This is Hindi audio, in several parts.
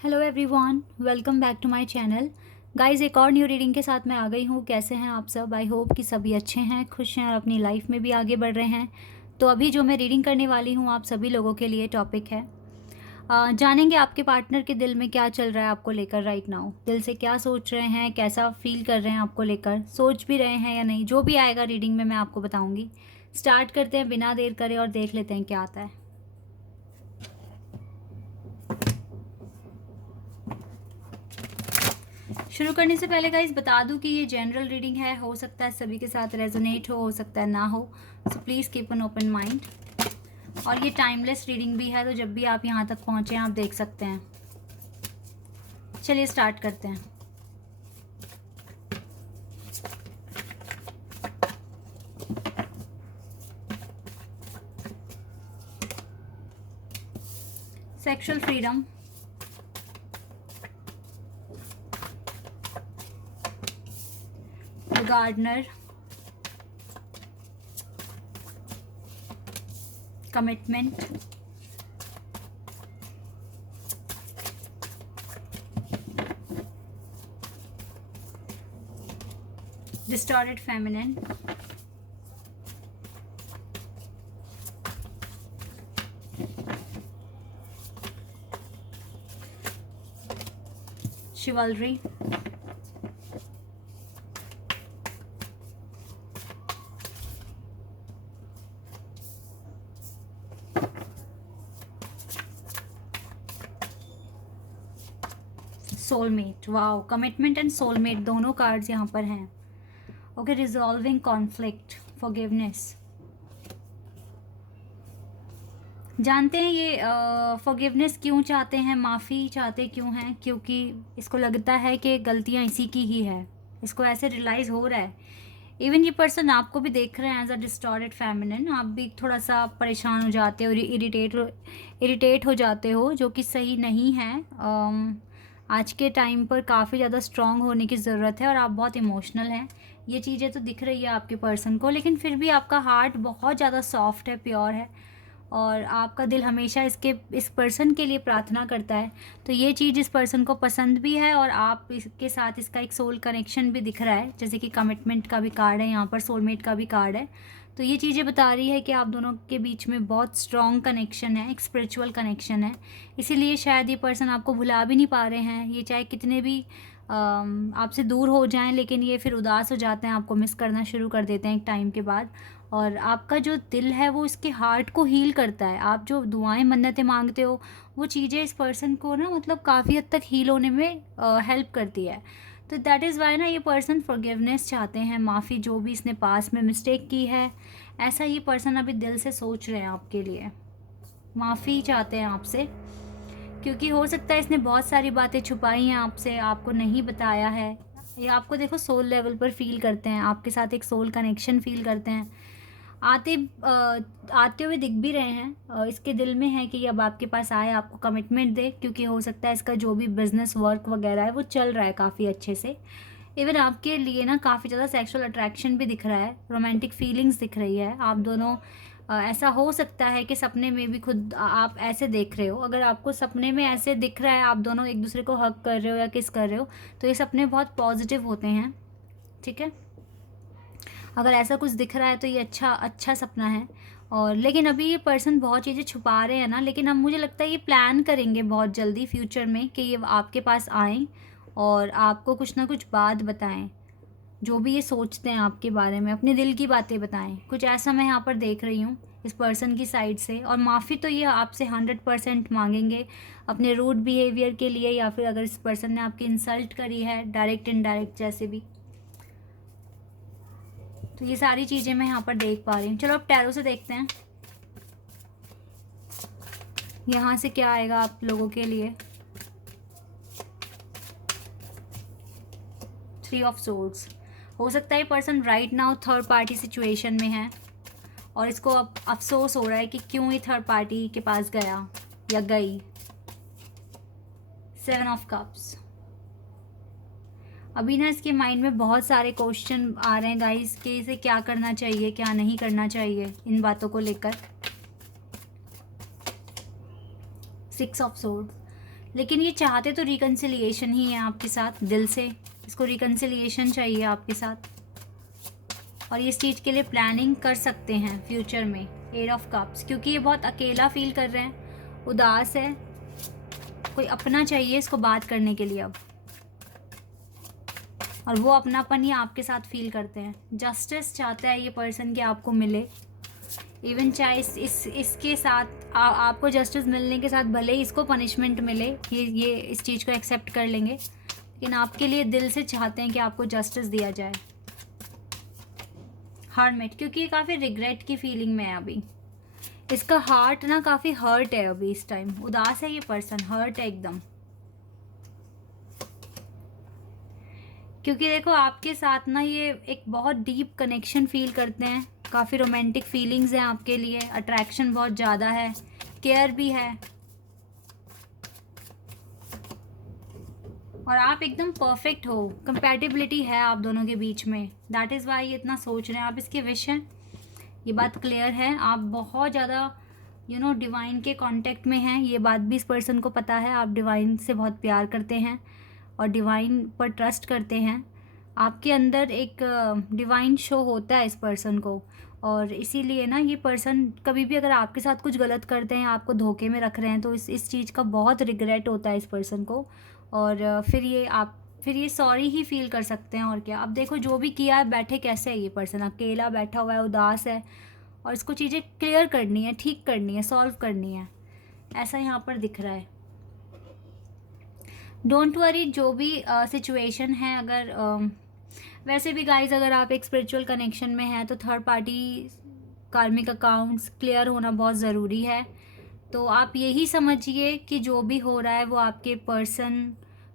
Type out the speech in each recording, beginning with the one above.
Hello everyone, welcome back to my channel. Guys, एक और न्यू रीडिंग के साथ मैं आ गई हूँ। कैसे हैं आप सब? आई होप कि सभी अच्छे हैं, खुश हैं और अपनी लाइफ में भी आगे बढ़ रहे हैं। तो अभी जो मैं रीडिंग करने वाली हूँ आप सभी लोगों के लिए टॉपिक है जानेंगे आपके पार्टनर के दिल में क्या चल रहा है आपको लेकर राइट नाउ। दिल से क्या सोच रहे हैं, कैसा फील कर रहे हैं आपको लेकर, सोच भी रहे हैं या नहीं, जो भी आएगा रीडिंग में मैं आपको बताऊँगी। स्टार्ट करते हैं बिना देर करे और देख लेते हैं क्या आता है। शुरू करने से पहले गाइस बता दूं कि ये जनरल रीडिंग है, हो सकता है सभी के साथ रेजोनेट हो सकता है ना हो। So please keep an open mind. और ये टाइमलेस रीडिंग भी है, तो जब भी आप यहाँ तक पहुँचे आप देख सकते हैं। चलिए स्टार्ट करते हैं। Sexual freedom, the gardener, commitment, distorted feminine, chivalry, soulmate. Wow, commitment and soulmate दोनों कार्ड्स यहाँ पर हैं। Okay, resolving conflict, forgiveness. जानते हैं ये फॉरगिवनेस क्यों चाहते हैं, माफ़ी चाहते क्यों हैं? क्योंकि इसको लगता है कि गलतियाँ इसी की ही है। इसको ऐसे रियलाइज़ हो रहा है। इवन ये पर्सन आपको भी देख रहे हैं एज अ डिस्टॉर्टेड फेमिनिन। आप भी थोड़ा सा परेशान हो जाते हो, इरिटेट हो जाते हो, जो कि सही नहीं है। आज के टाइम पर काफ़ी ज़्यादा स्ट्रांग होने की ज़रूरत है और आप बहुत इमोशनल हैं। ये चीज़ें तो दिख रही है आपके पर्सन को, लेकिन फिर भी आपका हार्ट बहुत ज़्यादा सॉफ्ट है, प्योर है और आपका दिल हमेशा इस पर्सन के लिए प्रार्थना करता है। तो ये चीज़ इस पर्सन को पसंद भी है और आप इसके साथ इसका एक सोल कनेक्शन भी दिख रहा है। जैसे कि कमिटमेंट का भी कार्ड है यहाँ पर, सोलमेट का भी कार्ड है। तो ये चीज़ें बता रही है कि आप दोनों के बीच में बहुत स्ट्रॉन्ग कनेक्शन है, एक स्पिरिचुअल कनेक्शन है। इसीलिए शायद ये पर्सन आपको भुला भी नहीं पा रहे हैं। ये चाहे कितने भी आपसे दूर हो जाएं, लेकिन ये फिर उदास हो जाते हैं, आपको मिस करना शुरू कर देते हैं एक टाइम के बाद। और आपका जो दिल है वो इसके हार्ट को हील करता है। आप जो दुआएं मन्नतें मांगते हो वो चीज़ें इस पर्सन को ना मतलब काफ़ी हद तक हील होने में हेल्प करती है। तो दैट इज़ वाई ना ये पर्सन फॉरगिवनेस चाहते हैं, माफ़ी, जो भी इसने पास में मिस्टेक की है। ऐसा ये पर्सन अभी दिल से सोच रहे हैं आपके लिए, माफ़ी चाहते हैं आपसे। क्योंकि हो सकता है इसने बहुत सारी बातें छुपाई हैं आपसे, आपको नहीं बताया है। ये आपको देखो सोल लेवल पर फील करते हैं, आपके साथ एक सोल कनेक्शन फील करते हैं। आते हुए दिख भी रहे हैं। इसके दिल में है कि अब आपके पास आए, आपको कमिटमेंट दे, क्योंकि हो सकता है इसका जो भी बिजनेस वर्क वगैरह है वो चल रहा है काफ़ी अच्छे से। इवन आपके लिए ना काफ़ी ज़्यादा सेक्सुअल अट्रैक्शन भी दिख रहा है, रोमांटिक फीलिंग्स दिख रही है। आप दोनों ऐसा हो सकता है कि सपने में भी खुद आप ऐसे देख रहे हो। अगर आपको सपने में ऐसे दिख रहा है, आप दोनों एक दूसरे को हग कर रहे हो या किस कर रहे हो, तो ये सपने बहुत पॉजिटिव होते हैं। ठीक है, अगर ऐसा कुछ दिख रहा है तो ये अच्छा सपना है। और लेकिन अभी ये पर्सन बहुत चीज़ें छुपा रहे हैं ना, लेकिन अब मुझे लगता है ये प्लान करेंगे बहुत जल्दी फ्यूचर में कि ये आपके पास आएँ और आपको कुछ ना कुछ बात बताएं। जो भी ये सोचते हैं आपके बारे में, अपने दिल की बातें बताएं। कुछ ऐसा मैं यहाँ पर देख रही हूँ इस पर्सन की साइड से। और माफ़ी तो ये आपसे 100% मांगेंगे अपने रूड बिहेवियर के लिए, या फिर अगर इस पर्सन ने आपकी इंसल्ट करी है डायरेक्ट इनडायरेक्ट जैसे भी। तो ये सारी चीज़ें मैं यहाँ पर देख पा रही हूँ। चलो अब टैरो से देखते हैं यहाँ से क्या आएगा आप लोगों के लिए। 3 ऑफ सोर्ड्स। हो सकता है person right now third party situation में है और इसको अब अफसोस हो रहा है कि क्यों ये थर्ड पार्टी के पास गया या गई। 7 ऑफ कप्स। अभी ना इसके माइंड में बहुत सारे क्वेश्चन आ रहे हैं गाइस कि इसे क्या करना चाहिए, क्या नहीं करना चाहिए इन बातों को लेकर। 6 ऑफ सोर्ड। लेकिन ये चाहते तो रिकन्सिलिएशन ही है आपके साथ, दिल से इसको रिकन्सिलिएशन चाहिए आपके साथ, और ये इस चीज़ के लिए प्लानिंग कर सकते हैं फ्यूचर में। 8 ऑफ कप्स, क्योंकि ये बहुत अकेला फील कर रहे हैं, उदास है, कोई अपना चाहिए इसको बात करने के लिए अब, और वो अपनापन ही आपके साथ फील करते हैं। जस्टिस चाहता है ये पर्सन कि आपको मिले, इवन चाहे इसके साथ आपको जस्टिस मिलने के साथ भले ही इसको पनिशमेंट मिले, ये इस चीज़ को एक्सेप्ट कर लेंगे, लेकिन आपके लिए दिल से चाहते हैं कि आपको जस्टिस दिया जाए। हर्मिट, क्योंकि ये काफ़ी रिग्रेट की फीलिंग में है अभी, इसका हार्ट ना काफ़ी हर्ट है अभी, इस टाइम उदास है ये पर्सन, हर्ट है एकदम, क्योंकि देखो आपके साथ ना ये एक बहुत डीप कनेक्शन फील करते हैं, काफ़ी रोमांटिक फीलिंग्स हैं आपके लिए, अट्रैक्शन बहुत ज़्यादा है, केयर भी है, और आप एकदम परफेक्ट हो, कंपैटिबिलिटी है आप दोनों के बीच में, दैट इज़ वाई ये इतना सोच रहे हैं, आप इसके विश हैं, ये बात क्लियर है। आप बहुत ज़्यादा डिवाइन के कांटेक्ट में हैं, ये बात भी इस पर्सन को पता है, आप डिवाइन से बहुत प्यार करते हैं और डिवाइन पर ट्रस्ट करते हैं, आपके अंदर एक डिवाइन शो होता है इस पर्सन को, और इसीलिए ना ये पर्सन कभी भी अगर आपके साथ कुछ गलत करते हैं, आपको धोखे में रख रहे हैं, तो इस चीज़ का बहुत रिग्रेट होता है इस पर्सन को, और फिर ये सॉरी ही फील कर सकते हैं, और क्या। अब देखो जो भी किया है, बैठे कैसे है ये पर्सन, अकेला बैठा हुआ है, उदास है, और इसको चीज़ें क्लियर करनी है, ठीक करनी है, सॉल्व करनी है, ऐसा यहाँ पर दिख रहा है। डोंट वरी, जो भी सिचुएशन है, अगर वैसे भी गाइज अगर आप एक स्पिरिचुअल कनेक्शन में हैं तो थर्ड पार्टी कार्मिक अकाउंट्स क्लियर होना बहुत ज़रूरी है। तो आप यही समझिए कि जो भी हो रहा है वो आपके पर्सन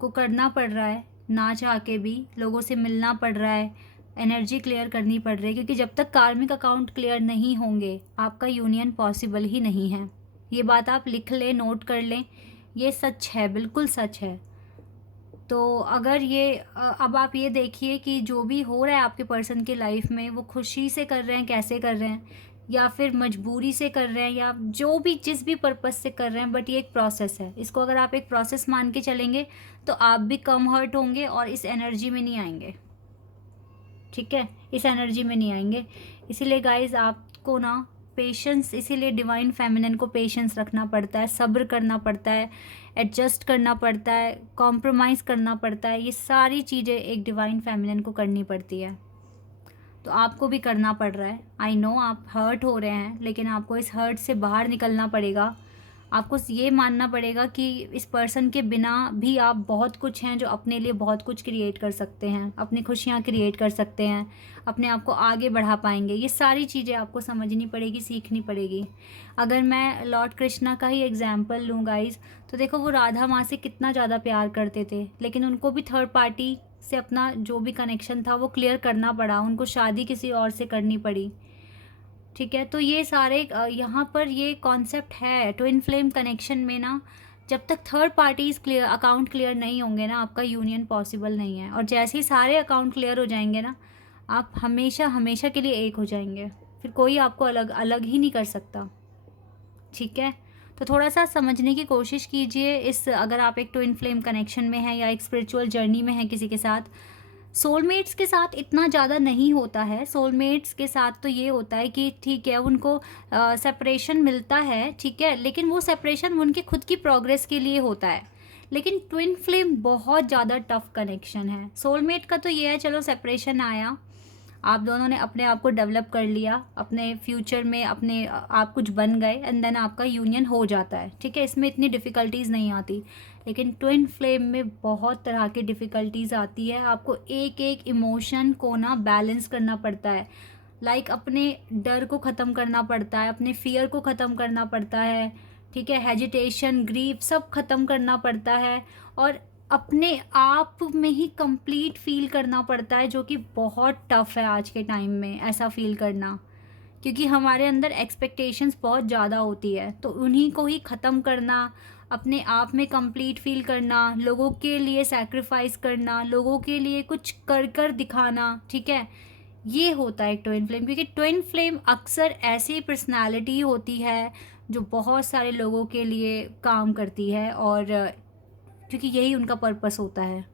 को करना पड़ रहा है, ना चाह के भी लोगों से मिलना पड़ रहा है, एनर्जी क्लियर करनी पड़ रही है, क्योंकि जब तक कार्मिक अकाउंट क्लियर नहीं होंगे आपका यूनियन पॉसिबल ही नहीं है। ये बात आप लिख लें, नोट कर लें, ये सच है, बिल्कुल सच है। तो अगर ये अब आप ये देखिए कि जो भी हो रहा है आपके पर्सन की लाइफ में, वो खुशी से कर रहे हैं, कैसे कर रहे हैं, या फिर मजबूरी से कर रहे हैं, या जो भी जिस भी पर्पस से कर रहे हैं, बट ये एक प्रोसेस है। इसको अगर आप एक प्रोसेस मान के चलेंगे तो आप भी कम हर्ट होंगे और इस एनर्जी में नहीं आएंगे, ठीक है, इस एनर्जी में नहीं आएंगे। इसीलिए गाइज आपको ना पेशेंस, इसीलिए डिवाइन फेमिनिन को पेशेंस रखना पड़ता है, सब्र करना पड़ता है, एडजस्ट करना पड़ता है, कॉम्प्रोमाइज़ करना पड़ता है, ये सारी चीज़ें एक डिवाइन फेमिनिन को करनी पड़ती है। तो आपको भी करना पड़ रहा है। आई नो आप हर्ट हो रहे हैं, लेकिन आपको इस हर्ट से बाहर निकलना पड़ेगा। आपको ये मानना पड़ेगा कि इस पर्सन के बिना भी आप बहुत कुछ हैं, जो अपने लिए बहुत कुछ क्रिएट कर सकते हैं, अपनी खुशियाँ क्रिएट कर सकते हैं, अपने आप को आगे बढ़ा पाएंगे। ये सारी चीज़ें आपको समझनी पड़ेगी, सीखनी पड़ेगी। अगर मैं लॉर्ड कृष्णा का ही एग्जाम्पल लूँ गाइज, तो देखो वो राधा माँ से कितना ज़्यादा प्यार करते थे, लेकिन उनको भी थर्ड पार्टी से अपना जो भी कनेक्शन था वो क्लियर करना पड़ा, उनको शादी किसी और से करनी पड़ी, ठीक है। तो ये सारे यहाँ पर ये कॉन्सेप्ट है ट्विन फ्लेम कनेक्शन में ना, जब तक third parties clear account clear नहीं होंगे ना, आपका यूनियन पॉसिबल नहीं है। और जैसे ही सारे अकाउंट क्लियर हो जाएंगे ना, आप हमेशा हमेशा के लिए एक हो जाएंगे, फिर कोई आपको अलग अलग ही नहीं कर सकता, ठीक है। तो थोड़ा सा समझने की कोशिश कीजिए इस, अगर आप एक ट्विन फ्लेम कनेक्शन में हैं या एक स्पिरिचुअल जर्नी में हैं किसी के साथ। सोलमेट्स के साथ इतना ज़्यादा नहीं होता है, सोलमेट्स के साथ तो ये होता है कि ठीक है उनको सेपरेशन मिलता है, ठीक है, लेकिन वो सेपरेशन उनके खुद की प्रोग्रेस के लिए होता है। लेकिन ट्विन फ्लेम बहुत ज़्यादा टफ कनेक्शन है। सोलमेट का तो ये है, चलो सेपरेशन आया, आप दोनों ने अपने आप को डेवलप कर लिया, अपने फ्यूचर में अपने आप कुछ बन गए, एंड देन आपका यूनियन हो जाता है, ठीक है, इसमें इतनी डिफ़िकल्टीज़ नहीं आती। लेकिन ट्विन फ्लेम में बहुत तरह की डिफ़िकल्टीज़ आती है, आपको एक एक इमोशन को ना बैलेंस करना पड़ता है, लाइक अपने डर को ख़त्म करना पड़ता है, अपने फियर को ख़त्म करना पड़ता है, ठीक है, हेजिटेशन, ग्रीफ सब ख़त्म करना पड़ता है, और अपने आप में ही कंप्लीट फील करना पड़ता है, जो कि बहुत टफ़ है आज के टाइम में ऐसा फील करना, क्योंकि हमारे अंदर एक्सपेक्टेशंस बहुत ज़्यादा होती है। तो उन्हीं को ही ख़त्म करना, अपने आप में कंप्लीट फील करना, लोगों के लिए सैक्रिफाइस करना, लोगों के लिए कुछ कर कर दिखाना, ठीक है, ये होता है ट्विन फ्लेम। क्योंकि ट्विन फ्लेम अक्सर ऐसी पर्सनालिटी होती है जो बहुत सारे लोगों के लिए काम करती है, और क्योंकि यही उनका पर्पस होता है,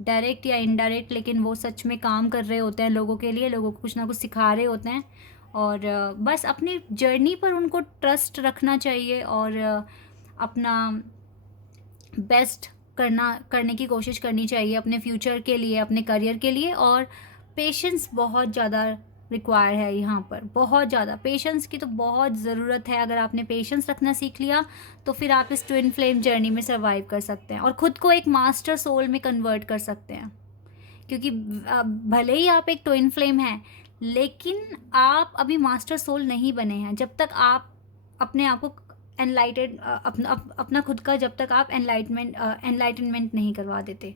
डायरेक्ट या इनडायरेक्ट, लेकिन वो सच में काम कर रहे होते हैं लोगों के लिए, लोगों को कुछ ना कुछ सिखा रहे होते हैं। और बस अपनी जर्नी पर उनको ट्रस्ट रखना चाहिए और अपना बेस्ट करने की कोशिश करनी चाहिए अपने फ्यूचर के लिए, अपने करियर के लिए। और पेशेंस बहुत ज़्यादा रिक्वायर है यहाँ पर, बहुत ज़्यादा पेशेंस की तो बहुत ज़रूरत है। अगर आपने पेशेंस रखना सीख लिया तो फिर आप इस ट्विन फ्लेम जर्नी में सर्वाइव कर सकते हैं और ख़ुद को एक मास्टर सोल में कन्वर्ट कर सकते हैं। क्योंकि भले ही आप एक ट्विन फ्लेम हैं, लेकिन आप अभी मास्टर सोल नहीं बने हैं। जब तक आप अपने आप को अपना खुद का जब तक आप एनलाइटनमेंट नहीं करवा देते,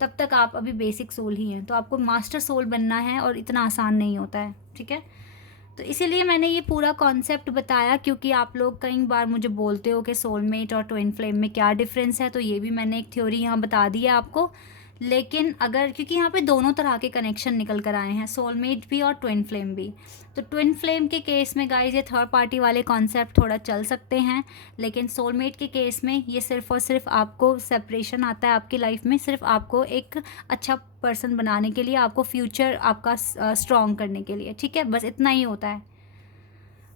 तब तक आप अभी बेसिक सोल ही हैं। तो आपको मास्टर सोल बनना है और इतना आसान नहीं होता है, ठीक है। तो इसीलिए मैंने ये पूरा कॉन्सेप्ट बताया, क्योंकि आप लोग कई बार मुझे बोलते हो कि सोलमेट और ट्विन फ्लेम में क्या डिफरेंस है, तो ये भी मैंने एक थ्योरी यहाँ बता दी है आपको। लेकिन अगर, क्योंकि यहाँ पे दोनों तरह के कनेक्शन निकल कर आए हैं, सोलमेट भी और ट्विन फ्लेम भी। तो ट्विन फ्लेम के केस में गाइस ये थर्ड पार्टी वाले कॉन्सेप्ट थोड़ा चल सकते हैं, लेकिन सोलमेट के केस में ये सिर्फ और सिर्फ आपको सेपरेशन आता है आपकी लाइफ में, सिर्फ आपको एक अच्छा पर्सन बनाने के लिए, आपको फ्यूचर आपका स्ट्रॉन्ग करने के लिए, ठीक है। बस इतना ही होता है।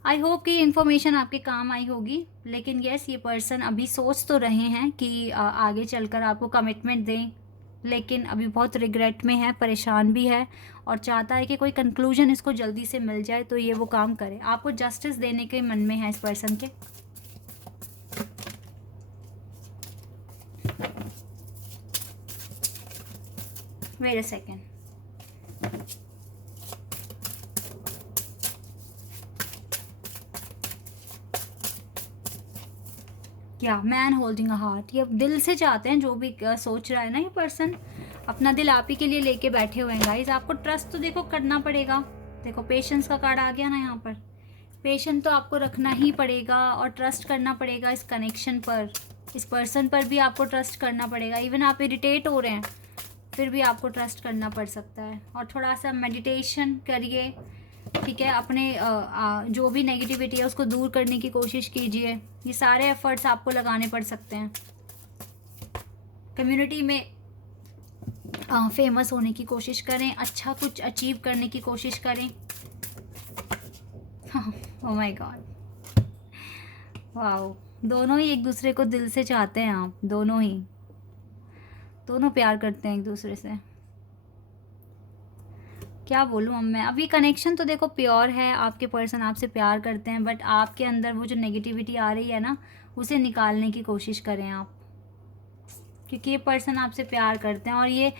आई होप कि ये इन्फॉर्मेशन आपके काम आई होगी। लेकिन यस, ये पर्सन अभी सोच तो रहे हैं कि आगे चलकर आपको कमिटमेंट दें, लेकिन अभी बहुत रिग्रेट में है, परेशान भी है और चाहता है कि कोई कंक्लूजन इसको जल्दी से मिल जाए तो ये वो काम करे। आपको जस्टिस देने के मन में है इस पर्सन के। Wait a second. क्या, मैन होल्डिंग अ हार्ट। ये दिल से चाहते हैं, जो भी सोच रहा है ना ये पर्सन, अपना दिल आप ही के लिए लेके बैठे हुए हैं गाइस। आपको ट्रस्ट तो देखो करना पड़ेगा। देखो पेशेंस का कार्ड आ गया ना यहाँ पर। पेशेंस तो आपको रखना ही पड़ेगा और ट्रस्ट करना पड़ेगा इस कनेक्शन पर, इस पर्सन पर भी आपको ट्रस्ट करना पड़ेगा। इवन आप इरिटेट हो रहे हैं फिर भी आपको ट्रस्ट करना पड़ सकता है। और थोड़ा सा मेडिटेशन करिए, ठीक है। अपने जो भी नेगेटिविटी है उसको दूर करने की कोशिश कीजिए। ये सारे एफर्ट्स आपको लगाने पड़ सकते हैं। कम्युनिटी में फेमस होने की कोशिश करें, अच्छा कुछ अचीव करने की कोशिश करें। Oh my God, wow. दोनों ही एक दूसरे को दिल से चाहते हैं, आप दोनों प्यार करते हैं एक दूसरे से। क्या बोलूँ अब मैं। अभी कनेक्शन तो देखो प्योर है, आपके पर्सन आपसे प्यार करते हैं, बट आपके अंदर वो जो नेगेटिविटी आ रही है ना, उसे निकालने की कोशिश करें आप, क्योंकि ये पर्सन आपसे प्यार करते हैं। और ये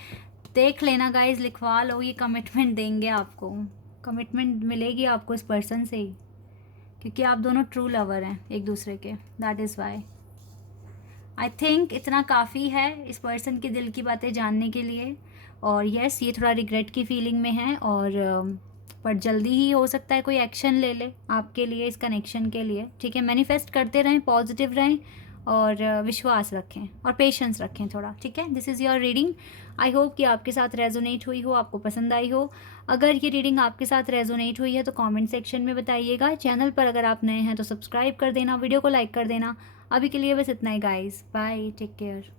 देख लेना गाइस, लिखवा लो, ये कमिटमेंट देंगे आपको, कमिटमेंट मिलेगी आपको इस पर्सन से ही, क्योंकि आप दोनों ट्रू लवर हैं एक दूसरे के। That is why I think इतना काफ़ी है इस पर्सन के दिल की बातें जानने के लिए। और यस, ये थोड़ा रिग्रेट की फीलिंग में है, और पर जल्दी ही हो सकता है कोई एक्शन ले ले आपके लिए, इस कनेक्शन के लिए, ठीक है। मैनिफेस्ट करते रहें, पॉजिटिव रहें और विश्वास रखें और पेशेंस रखें थोड़ा, ठीक है। This is your reading. I hope कि आपके साथ रेजोनेट हुई हो, आपको पसंद आई हो। अगर ये रीडिंग आपके साथ रेजोनेट हुई है तो कमेंट सेक्शन में बताइएगा। चैनल पर अगर आप नए हैं तो सब्सक्राइब कर देना, वीडियो को लाइक कर देना। अभी के लिए बस इतना ही गाइस, बाय, टेक केयर।